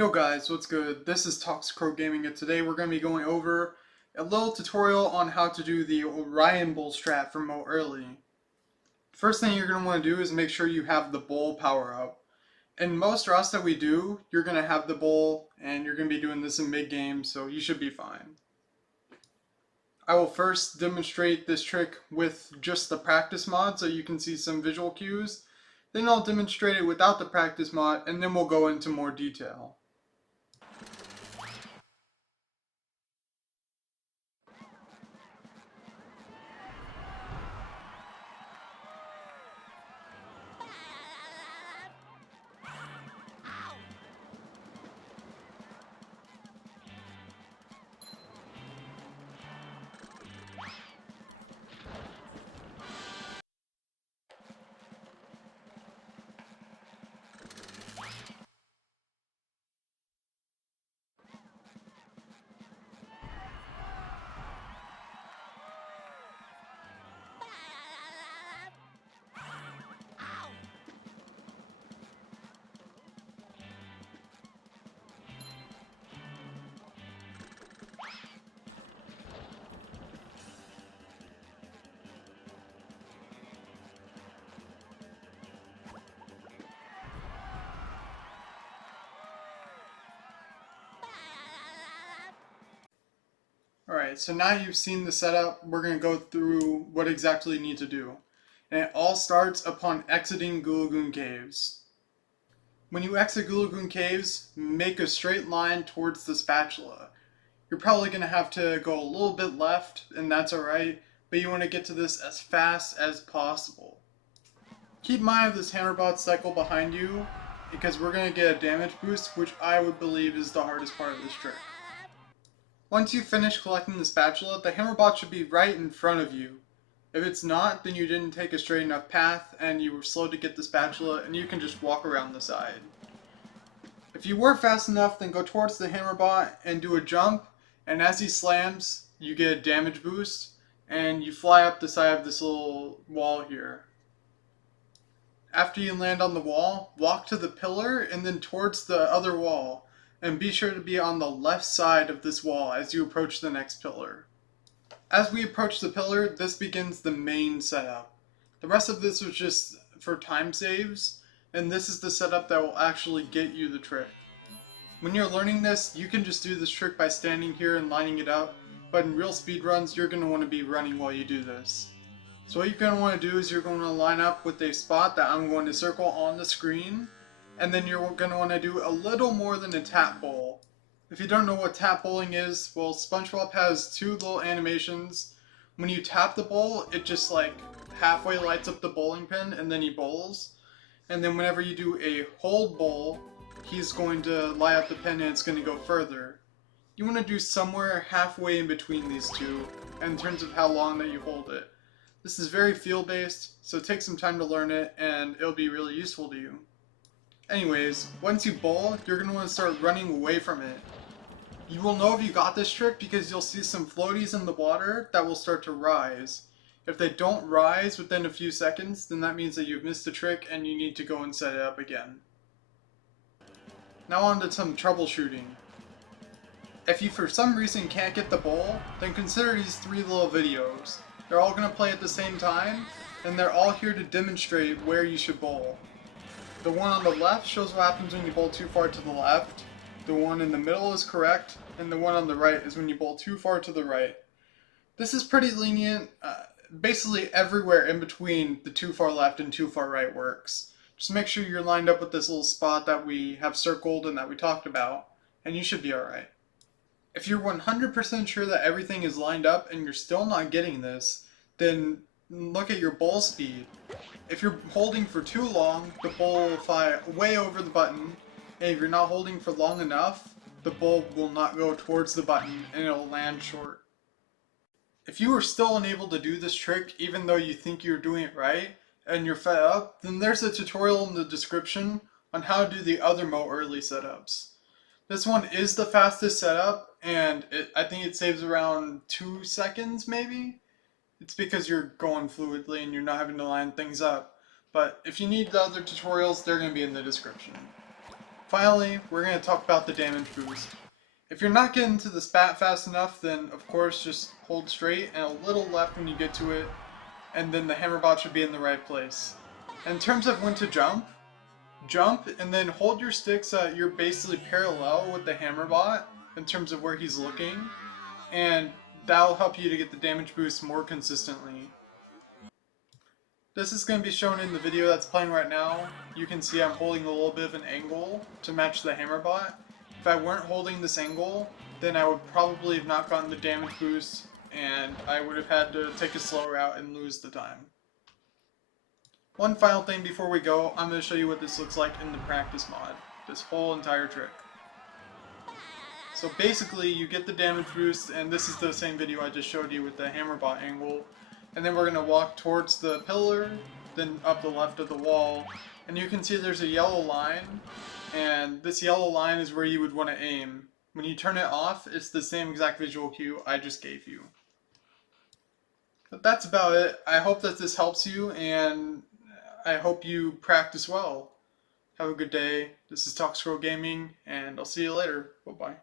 Yo guys, what's good? This is Toxicro Gaming, and today we're going to be going over a little tutorial on how to do the Orion bowl strat for Moat early. First thing you're going to want to do is make sure you have the bowl power up. In most routes that we do, you're going to have the bowl, and you're going to be doing this in mid-game, so you should be fine. I will first demonstrate this trick with just the practice mod so you can see some visual cues. Then I'll demonstrate it without the practice mod, and then we'll go into more detail. Alright, so now you've seen the setup, we're going to go through what exactly you need to do. And it all starts upon exiting Gulagoon Caves. When you exit Gulagoon Caves, make a straight line towards the spatula. You're probably going to have to go a little bit left, and that's alright, but you want to get to this as fast as possible. Keep in mind of this hammerbot cycle behind you, because we're going to get a damage boost, which I would believe is the hardest part of this trick. Once you finish collecting the spatula, the hammerbot should be right in front of you. If it's not, then you didn't take a straight enough path and you were slow to get the spatula and you can just walk around the side. If you were fast enough, then go towards the hammerbot and do a jump, and as he slams, you get a damage boost and you fly up the side of this little wall here. After you land on the wall, walk to the pillar and then towards the other wall. And be sure to be on the left side of this wall as you approach the next pillar. As we approach the pillar, this begins the main setup. The rest of this was just for time saves, and this is the setup that will actually get you the trick. When you're learning this, you can just do this trick by standing here and lining it up, but in real speedruns, you're going to want to be running while you do this. So what you're going to want to do is you're going to line up with a spot that I'm going to circle on the screen, and then you're going to want to do a little more than a tap bowl. If you don't know what tap bowling is, well, SpongeBob has two little animations. When you tap the bowl, it just like halfway lights up the bowling pin and then he bowls. And then whenever you do a hold bowl, he's going to light up the pin and it's going to go further. You want to do somewhere halfway in between these two in terms of how long that you hold it. This is very feel based, so take some time to learn it and it'll be really useful to you. Anyways, once you bowl, you're going to want to start running away from it. You will know if you got this trick because you'll see some floaties in the water that will start to rise. If they don't rise within a few seconds, then that means that you've missed the trick and you need to go and set it up again. Now on to some troubleshooting. If you for some reason can't get the bowl, then consider these three little videos. They're all going to play at the same time, and they're all here to demonstrate where you should bowl. The one on the left shows what happens when you bowl too far to the left, the one in the middle is correct, and the one on the right is when you bowl too far to the right. This is pretty lenient, basically everywhere in between the too far left and too far right works. Just make sure you're lined up with this little spot that we have circled and that we talked about, and you should be alright. If you're 100% sure that everything is lined up and you're still not getting this, then look at your bowl speed. If you're holding for too long, the bowl will fly way over the button, and if you're not holding for long enough, the bowl will not go towards the button and it'll land short. If you are still unable to do this trick even though you think you're doing it right, and you're fed up, then there's a tutorial in the description on how to do the other Moat early setups. This one is the fastest setup, and I think it saves around 2 seconds maybe? It's because you're going fluidly and you're not having to line things up. But if you need the other tutorials, they're going to be in the description. Finally, we're going to talk about the damage boost. If you're not getting to the spat fast enough, then of course just hold straight and a little left when you get to it, and then the hammerbot should be in the right place. In terms of when to jump and then hold your stick so that you're basically parallel with the hammerbot in terms of where he's looking, and that'll help you to get the damage boost more consistently. This is going to be shown in the video that's playing right now. You can see I'm holding a little bit of an angle to match the hammerbot. If I weren't holding this angle, then I would probably have not gotten the damage boost, and I would have had to take a slow route and lose the time. One final thing before we go, I'm going to show you what this looks like in the practice mod. This whole entire trick. So basically you get the damage boost, and this is the same video I just showed you with the hammerbot angle. And then we're going to walk towards the pillar, then up the left of the wall, and you can see there's a yellow line, and this yellow line is where you would want to aim. When you turn it off, it's the same exact visual cue I just gave you. But that's about it. I hope that this helps you, and I hope you practice well. Have a good day. This is Talk Scroll Gaming, and I'll see you later. Bye-bye.